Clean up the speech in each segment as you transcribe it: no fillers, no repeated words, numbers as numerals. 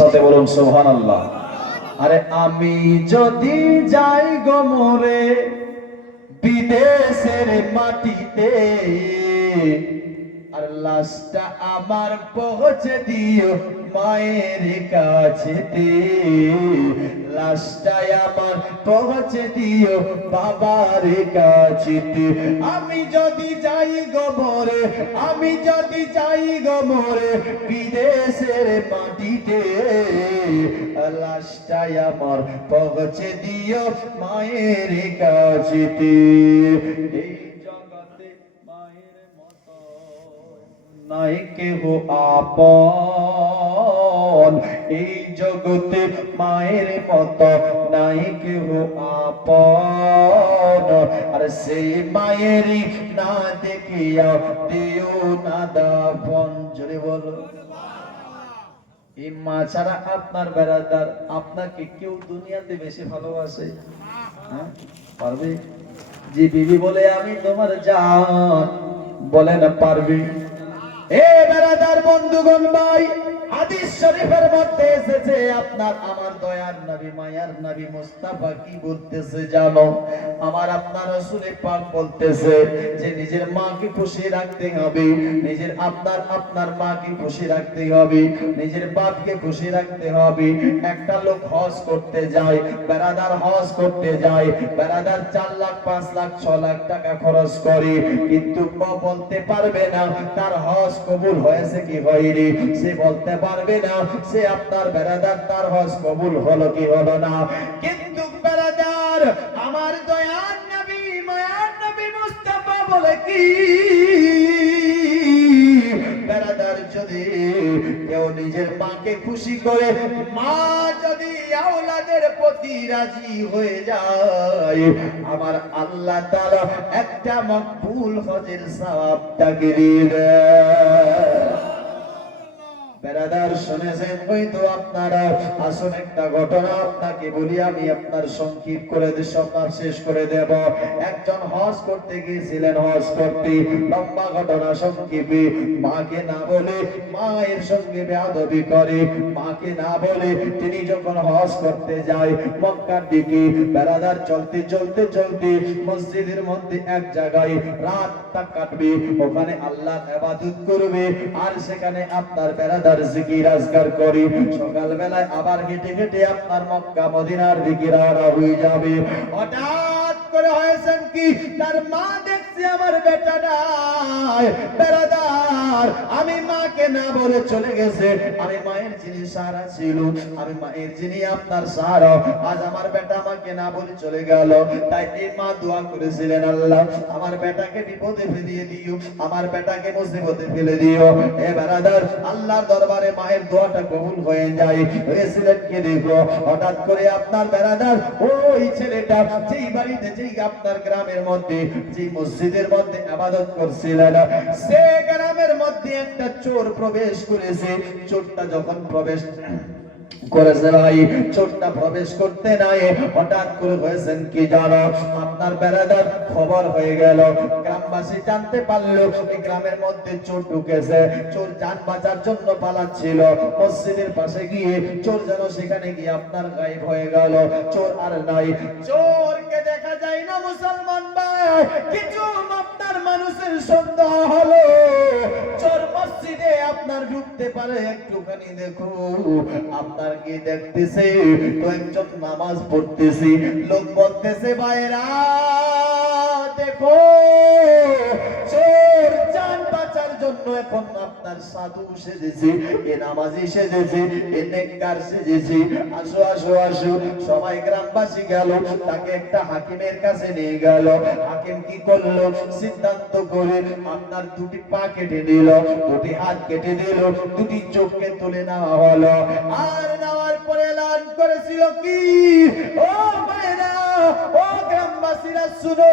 সাথে বলুন সুবহানাল্লাহ। আরে আমি যদি যাই গো মরে বিদেশের মাটিতে, আর লাশটা আমার পৌঁছে দিও মায়ের কাছেতে, লাশটা আমার পৌঁছে দিও বাবার কাছেতে। আমি যদি যাই গো মরে, আমি যদি যাই গো মরে বিদেশের মাটিতে, লাশটা আমার পৌঁছে দিও মায়ের কাছেতে। এই জগতে মায়ের মতো নাই কেহ আপন, এই জগতে মায়ের মতো নাই কেহ আপন। আর সেই মায়েরই না দেখিয়া দিও না দাফন। জোরে বলো। এই মা ছাড়া আপনার বেড়াদার আপনাকে কেউ দুনিয়াতে বেশি ভালোবাসে? হ্যাঁ, পারবে? যে বিবি বলে আমি তোমার জান, বলে না পারবে? এ বেড়াদার বন্ধুগণ ভাই, হাদিস শরীফের মধ্যে এসেছে আপনার আমার দয়ার নবী মায়ার নবী মুস্তাফা কি বলতেছে জানো? আমার আপনার রাসূল পাক বলতেছে যে নিজের মাকে খুশি রাখতে হবে, নিজের আপনার মাকে খুশি রাখতে হবে, নিজের বাপকে খুশি রাখতে হবে। একটা লোক হজ করতে যায়, বেড়াদার হজ করতে যায়, বেড়াদার 4 লাখ 5 লাখ 6 লাখ টাকা খরচ করে, কিন্তু বলতে পারবে না তার হজ কবুল হয়েছে কি হয়নি। সে বলতে পারবে না সে আপনার বেড়াদার তার হজ কবুল হলো কি হলো না। কিন্তু বেড়াদার আমার দয়ার নবী মায়ার নবী মুস্তাফা বলে কি, বেড়াদার যদি কেউ নিজের মাকে খুশি করে, মা যদি আওলাদের প্রতি রাজি হয়ে যায়, আমার আল্লাহ তাআলা একটা মকবুল হজের সওয়াব তাকে দিয়ে দেয়। বেড়াদার শুনেছেন হয়তো আপনারা। আসুন একটা ঘটনা আপনাকে বলি, আমি আপনার সংক্ষিপ্ত করে সব শেষ করে দেব। একজন হজ করতে গিয়েছিলেন, হজ করতে লম্বা ঘটনা সংক্ষেপে। মাকে না বলে মায়ের সঙ্গে বেয়াদবি করে, মাকে না বলে তিনি যখন হজ করতে যায় মক্কার দিকে, বেড়াদার চলতে চলতে চলতে মসজিদের মধ্যে এক জায়গায় রাতটা কাটবে, ওখানে আল্লাহর ইবাদত করবে, আর সেখানে আপনার বেড়াদার জিকির আজকার করি। সকাল বেলায় আবার হেঁটে হেঁটে আপনার মক্কা মদিনার দিকে রওনা হয়ে যাবে। হঠাৎ করে হয়েছেন কি, তার মা দেখছে আমার বেটা নাই। বেড়াদার আমি মাকে না বলে চলে গেছে, আমি মায়ের যিনি সারা ছিল, আমি মায়ের যিনি আপনার সারা, আজ আমার বেটা আমাকে না বলে চলে গেল। তাই এই মা দোয়া করেছিলেন, আল্লাহ আমার বেটাকে বিপদে ফেলিয়ে দিও, আমার বেটাকে মুসিবতে ফেলে দিও। এ বেড়াদার আল্লাহর দরবারে মায়ের দোয়াটা কবুল হয়ে যায়। হয়েছিলেন কি দেখো, হঠাৎ করে আপনার বেড়াদার ওই ছেলেটা যেই বাড়িতে যেই আপনার গ্রামের মধ্যে যেই মসজিদের মধ্যে ইবাদত করছিলেন, সে গ্রামের মধ্যে একটা চোর প্রবেশ করেছে। চোরটা যখন প্রবেশ করেছে ভাই, চোরটা প্রবেশ করতে নাই, হঠাৎ করে হয়েছেন কি জানো, আপনার বেড়াদার খবর হয়ে গেল, গ্রামবাসী জানতে পারলো এই গ্রামের মধ্যে চোর ঢুকেছে। চোর জান বাঁচার জন্য পালাচ্ছিল, মসজিদের পাশে গিয়ে চোর যেন সেখানে গিয়ে আপনার গায়েব হয়ে গেল। চোর আর নাই, চোরকে দেখা যায় না মুসলমান ভাই। কিছু আপনার মানুষের সন্দেহ হলো চোর মসজিদে আপনার ঢুকতে পারে, একটুখানি দেখো। আপনার কি দেখতেছে কয়েকজন নামাজ পড়তেছি, লোক বলতেছে ভাইরা দেখো চোর জান বাঁচার জন্য এখন আপনার সাধু সেজেছে, এ নামাজি সেজেছে, এ নেককার সেজেছে, আসো আসো আসো। সবাই গ্রামবাসী গেল, তাকে একটা হাকিমের কাছে নিয়ে গেল। হাকিম কি করলো, সিদ্ধান্ত করে আপনার দুটি পা কেটে দিল, দুটি হাত কেটে দিল, দুটি চোখকে তুলে নেওয়া হলো। আর নেওয়ার পরে এলান করেছিল কি, ও ভাইরা ও গ্রামবাসীরা শুনো,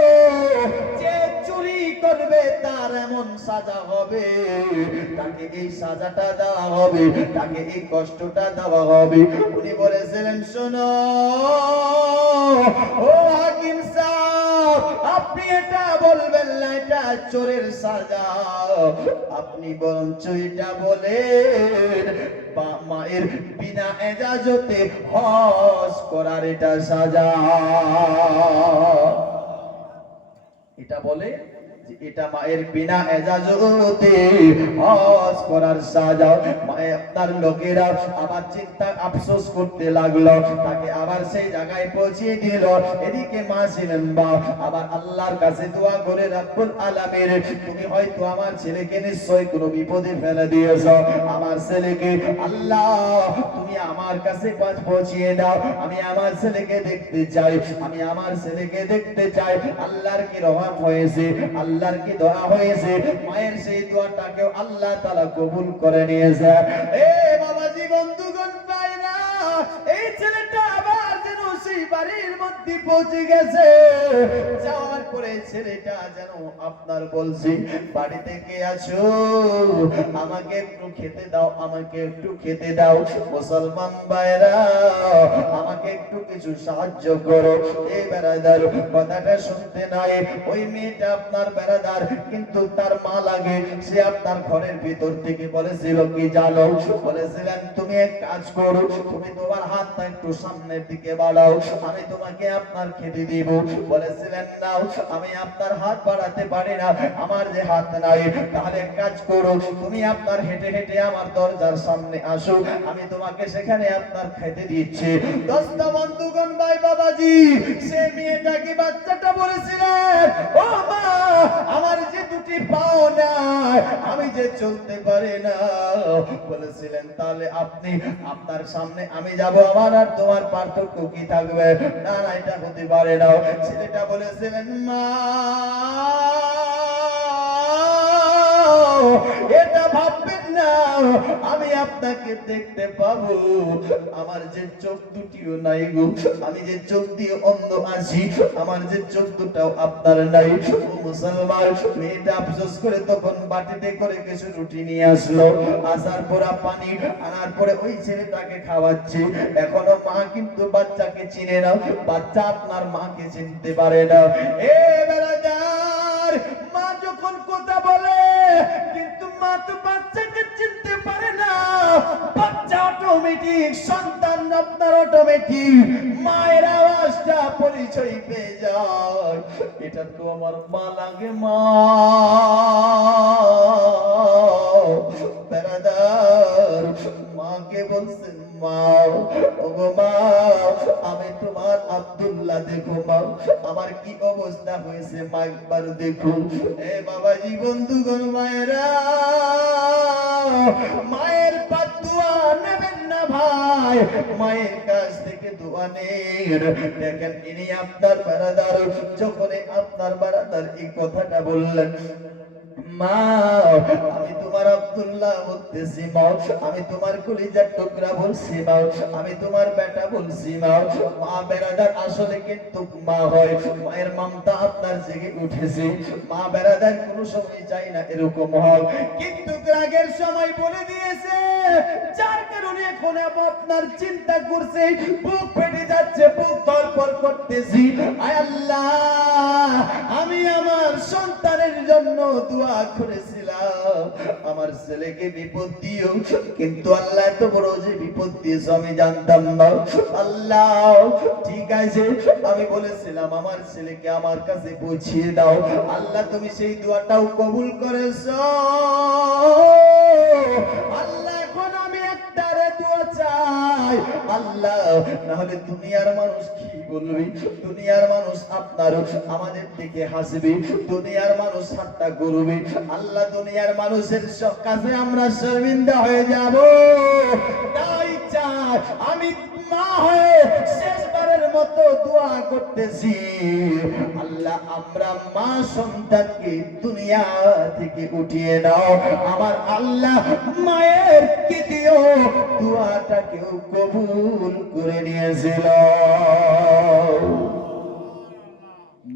যে চুরি করবে তার এমন সাজা হবে, তাকে এই সাজাটা দেওয়া হবে, তাকে এই কষ্টটা দেওয়া হবে। উনি বলেছিলেন শোনো ও হাকিম সাহেব, আপনি এটা বলবেন না এটা চোরের সাজা, আপনি বরঞ্চ এটা বলেন মায়ের বিনা এজাজতে হজ করার এটা সাজা। এটা বলে যে এটা মায়ের বিনা এজাজতে হজ করার সাজা। মায়ের আপনার লোকেরা আবার চিন্তা আফসোস করতে লাগলো, তাকে আবার সেই জায়গায় পৌঁছিয়ে দিল। এদিকে মা ছিলেন বা আবার আল্লাহর কাছে দোয়া করে, রব্বুল আলামিন তুমি হয়তো আমার ছেলেকে নিশ্চয়ই কোনো বিপদে ফেলে দিয়েছো, আমার ছেলেকে আল্লাহ তুমি আমার কাছে পৌঁছিয়ে দাও, আমি আমার ছেলেকে দেখতে চাই, আমি আমার ছেলেকে দেখতে চাই। আল্লাহর কি রহম হয়েছে, আল্লাহর কি দোয়া হয়েছে, মায়ের সেই দোয়াটাকেও আল্লাহ তাআলা কবুল করে নিয়েছে। এ বাবাজি বন্ধুগণ ভাইরা, এই ছেলেটা আবার যেন সেই বাড়ির মধ্যে পৌঁছে গেছে। যাওয়ার পরে ছেলেটা যেন আপনার বলছি, বাড়িতে কে আছো, আমাকে একটু খেতে দাও, আমাকে একটু খেতে দাও। মুসলমান ভাইরা আমাকে একটু কিছু সাহায্য করো। এই বেরাদার কথাটা শুনতে নাই, ওই মেয়েটা আপনার বেরাদার, কিন্তু তার মা লাগে। সে আপনার ঘরের ভিতর থেকে বলেছিল কি জানো, বলেছিলেন তুমি এক কাজ করো, তুমি তোমার হাতটা একটু সামনের দিকে বাড়াও, আমি তোমাকে আপনার খেতে দিব। বলেছিলেন নাও, আমি আপনার হাত বাড়াতে পারি না, আমার যে হাত নাই। তাহলে এক কাজ করো, তুমি আপনার হেঁটে হেঁটে আমার দরজার সামনে আসো, আমি তোমাকে সেখানে আপনার খেতে দিচ্ছি। দোস্ত বন্ধুগণ ভাই বাবাজি, সে মেয়েটাকে বাচ্চাটা বলেছিলেন, ও মা আমার যে দুটি পাও নাই, আমি যে চলতে পারি না। বলেছিলেন তাহলে আপনি আপনার সামনে আমি যাব, আমার আর তোমার পার্থক্য কি থাকবে? না না, এটা হতে পারে না। ছেলেটা বলেছিলেন মা এটা ভাববেন না, আমি আপনাকে দেখতে পাবো, আমার যে চোখ দুটিও নাই গো, আমি যে চোখ দিয়ে অন্ধ আছি, আমার যে চোখ দুটাও আপনার নাই। ও মুসলমান, মেয়েটা আফসোস করে তখন বাটিতে করে কিছু রুটি নিয়ে আসলো, আসার পর পানি আনার পরে ওই ছেলেটাকে খাওয়াচ্ছে। এখনো মা কিন্তু বাচ্চাকে চিনে না, বাচ্চা আপনার মাকে চিনতে পারে না। এ বেরাদার, মা যখন কথা বলে কিন্তু মা তো বাচ্চাকে চিনতে পারে না। বাচ্চা অটোমেটিক, সন্তান আপনার অটোমেটিক মায়ের আওয়াজটা পরিচয় পেয়ে যায়, এটা তো আমার মা লাগে। মা বেরাদার মাকে বলছেন, মা ওগো মা আমি তোমার আব্দুল্লাহ, দেখো মা আমার কি অবস্থা হয়েছে, মা একবার দেখো। এ বাবাজি বন্ধুগণ মায়েরা, মায়ের পাক দোয়া নেবেন না ভাই, মায়ের কাছ থেকে দোয়া নেন। দেখেন ইনি আপনার বারাদার, যখন আপনার বারাদার এই কথাটা বললেন, মা আমি তোমার আব্দুল্লাহ বলতেছি, মা আমি তোমার কলিজার টুকরা বলছি, মা আমি তোমার বেটা বলছি। মা মা বেরাদার আসলে কিন্তু মা হয়, মায়ের মমতা আপনার জেগে উঠেছে। মা বেরাদার কোনো সময় চাই না এরকম হয়, কিন্তু রাগের সময় বলে দিয়েছে, যার কারণে এখন আপনার চিন্তা করছে, বুক ফেটে যাচ্ছে, বুক ধরপড় করতেছি। আয় আল্লাহ, আমি আমার সন্তানের জন্য দোয়া করেছিলাম, আমার ছেলেকে বিপদ দিও, কিন্তু আল্লাহ এত বড় যে বিপদ দিয়েছে আমি জানতাম না। আল্লাহ ঠিক আছে, আমি বলেছিলাম আমার ছেলেকে আমার কাছে পৌঁছিয়ে দাও। আল্লাহ তুমি সেই দোয়াটাও কবুল করেছো। আল্লাহ এখন আমি একটা দোয়া চাই, আল্লাহ না হলে দুনিয়ার মানুষ কি বলবে, দুনিয়ার মানুষ আপনার আমাদের দিকে হাসবে, দুনিয়ার মানুষ ঠাট্টা করবে। আল্লাহ দুনিয়ার মানুষের কাছে আমরা শর্মিন্দা হয়ে যাব, তাই চাই আমি মা হয়ে শেষবারের মতো দোয়া করতেছি, আল্লাহ আমরা মা সন্তানকে দুনিয়া থেকে উঠিয়ে নাও। আমার আল্লাহ মায়ের কি দিও দোয়াটাকেও কবুল করে নিয়েছিল।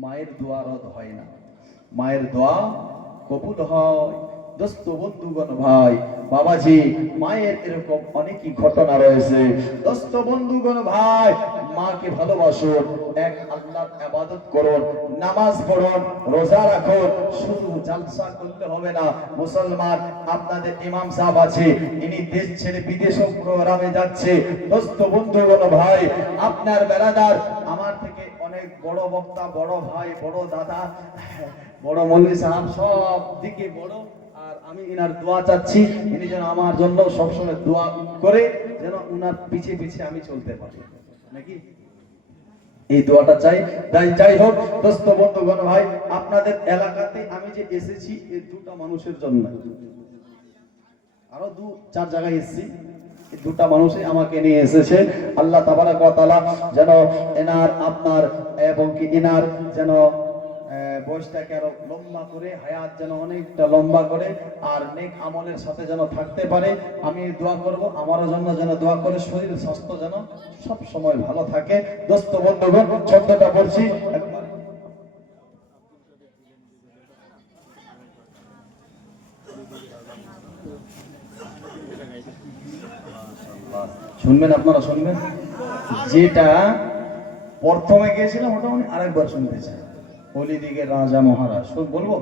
মায়ের দোয়া রদ হয় না, মায়ের দোয়া কবুল হয়। দোস্ত বন্ধুগণ ভাই বাবাজি, মায়ের এরকম অনেকই ঘটনা রয়েছে। দোস্ত বন্ধুগণ ভাই, মাকে ভালোবাসুন, এক আল্লাহর ইবাদত করুন, নামাজ পড়ুন, রোজা রাখুন। শুধু জালসা করলে হবে না মুসলমান। আপনাদের ইমাম সাহেব আছে, ইনি দেশ ছেড়ে বিদেশে প্রোগ্রামে যাচ্ছে। দোস্ত বন্ধুগণ ভাই, আপনার বেরাদার আমার থেকে অনেক বড় বক্তা, বড় ভাই, বড় দাদা, বড় মৌলভী সাহেব, সব দিকে বড়। আর আমি ইনার দোয়া চাচ্ছি, ইনি যেন আমার জন্য সবসময় দোয়া করে, যেন উনার পিছে পিছে আমি চলতে পারি, নাকি এই দোয়াটা চাই। যাই হোক দোস্ত বন্ধুগণ ভাই, আপনাদের এলাকাতে আমি যে এসেছি এই দুটো মানুষের জন্য, আরো 2-4 জায়গায় এসেছি, এই দুটো মানুষই আমাকে নিয়ে এসেছে। আল্লাহ তাবারাক ওয়া তাআলা যেন এনার আপনার এবং কি এনার যেন বয়সটাকে আরো লম্বা করে, হায়াত যেন অনেকটা লম্বা করে, আর নেক আমলের সাথে যেন থাকতে পারে। আমি দোয়া করব আমারও জন্য যেন দোয়া করে, শরীর স্বাস্থ্য যেন সব সময় ভালো থাকে। দোস্ত বন্ধুগণ, ছন্দটা পড়ছি একবার। শুনবেন, আপনারা শুনবেন। যেটা প্রথমে গিয়েছিলাম ওটা উনি আরেকবার শুনতে চাই। অলি দিকে রাজা মহারাজ বলবো।